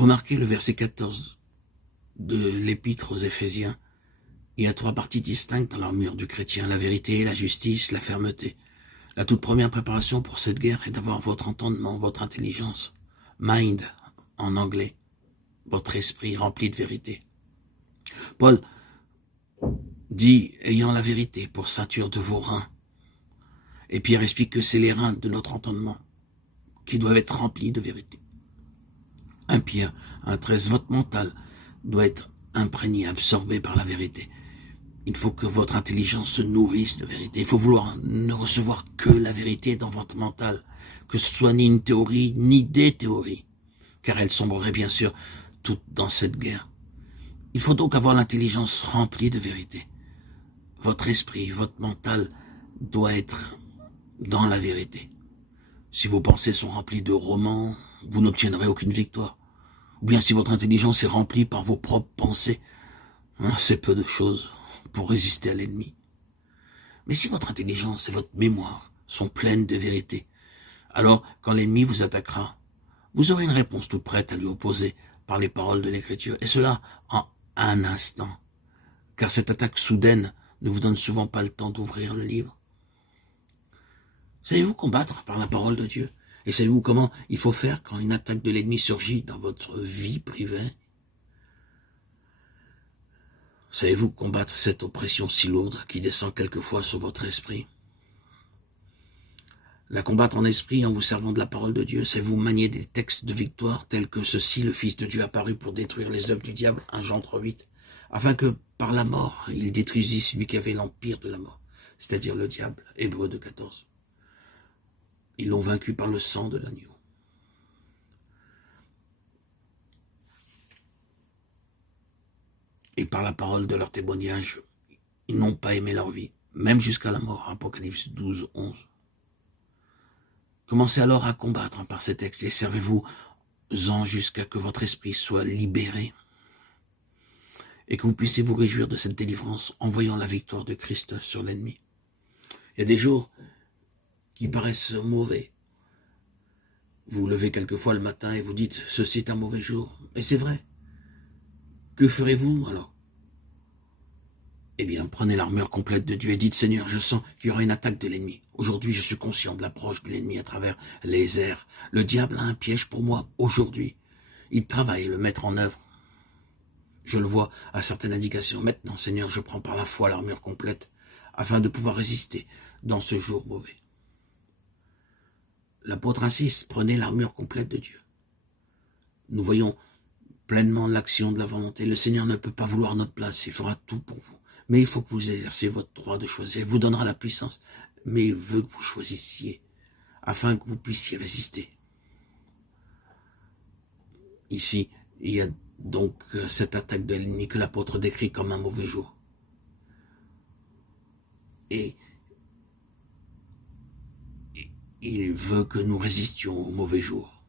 Remarquez le verset 14 de l'épître aux Éphésiens. Il y a 3 parties distinctes dans l'armure du chrétien, la vérité, la justice, la fermeté. La toute première préparation pour cette guerre est d'avoir votre entendement, votre intelligence, mind en anglais, votre esprit rempli de vérité. Paul dit, ayant la vérité pour ceinture de vos reins. Et Pierre explique que c'est les reins de notre entendement qui doivent être remplis de vérité. 1 Pierre 1,13, votre mental doit être imprégné, absorbé par la vérité. Il faut que votre intelligence se nourrisse de vérité. Il faut vouloir ne recevoir que la vérité dans votre mental, que ce soit ni une théorie, ni des théories, car elles sombreraient bien sûr toutes dans cette guerre. Il faut donc avoir l'intelligence remplie de vérité. Votre esprit, votre mental doit être dans la vérité. Si vos pensées sont remplies de romans, vous n'obtiendrez aucune victoire. Ou bien si votre intelligence est remplie par vos propres pensées, c'est peu de choses pour résister à l'ennemi. Mais si votre intelligence et votre mémoire sont pleines de vérité, alors quand l'ennemi vous attaquera, vous aurez une réponse toute prête à lui opposer par les paroles de l'Écriture, et cela en un instant. Car cette attaque soudaine ne vous donne souvent pas le temps d'ouvrir le livre. Savez-vous combattre par la parole de Dieu? Et savez-vous comment il faut faire quand une attaque de l'ennemi surgit dans votre vie privée? Savez-vous combattre cette oppression si lourde qui descend quelquefois sur votre esprit? La combattre en esprit en vous servant de la parole de Dieu, savez-vous manier des textes de victoire tels que ceci, le Fils de Dieu apparut pour détruire les œuvres du diable, 1 Jean 3,8, afin que par la mort, il détruisit celui qui avait l'empire de la mort, c'est-à-dire le diable, Hébreux 2,14. Ils l'ont vaincu par le sang de l'agneau. Et par la parole de leur témoignage, ils n'ont pas aimé leur vie, même jusqu'à la mort, Apocalypse 12, 11. Commencez alors à combattre par ces textes et servez-vous-en jusqu'à que votre esprit soit libéré et que vous puissiez vous réjouir de cette délivrance en voyant la victoire de Christ sur l'ennemi. Il y a des jours qui paraissent mauvais. Vous vous levez quelquefois le matin et vous dites « ceci est un mauvais jour ». Et c'est vrai. Que ferez-vous alors? Eh bien, prenez l'armure complète de Dieu et dites « Seigneur, je sens qu'il y aura une attaque de l'ennemi. Aujourd'hui, je suis conscient de l'approche de l'ennemi à travers les airs. Le diable a un piège pour moi aujourd'hui. Il travaille à le mettre en œuvre. Je le vois à certaines indications. Maintenant, Seigneur, je prends par la foi l'armure complète afin de pouvoir résister dans ce jour mauvais. » L'apôtre insiste, prenez l'armure complète de Dieu. Nous voyons pleinement l'action de la volonté. Le Seigneur ne peut pas vouloir notre place, il fera tout pour vous. Mais il faut que vous exerciez votre droit de choisir. Il vous donnera la puissance, mais il veut que vous choisissiez, afin que vous puissiez résister. Ici, il y a donc cette attaque de l'ennemi que l'apôtre décrit comme un mauvais jour. Et il veut que nous résistions au mauvais jour.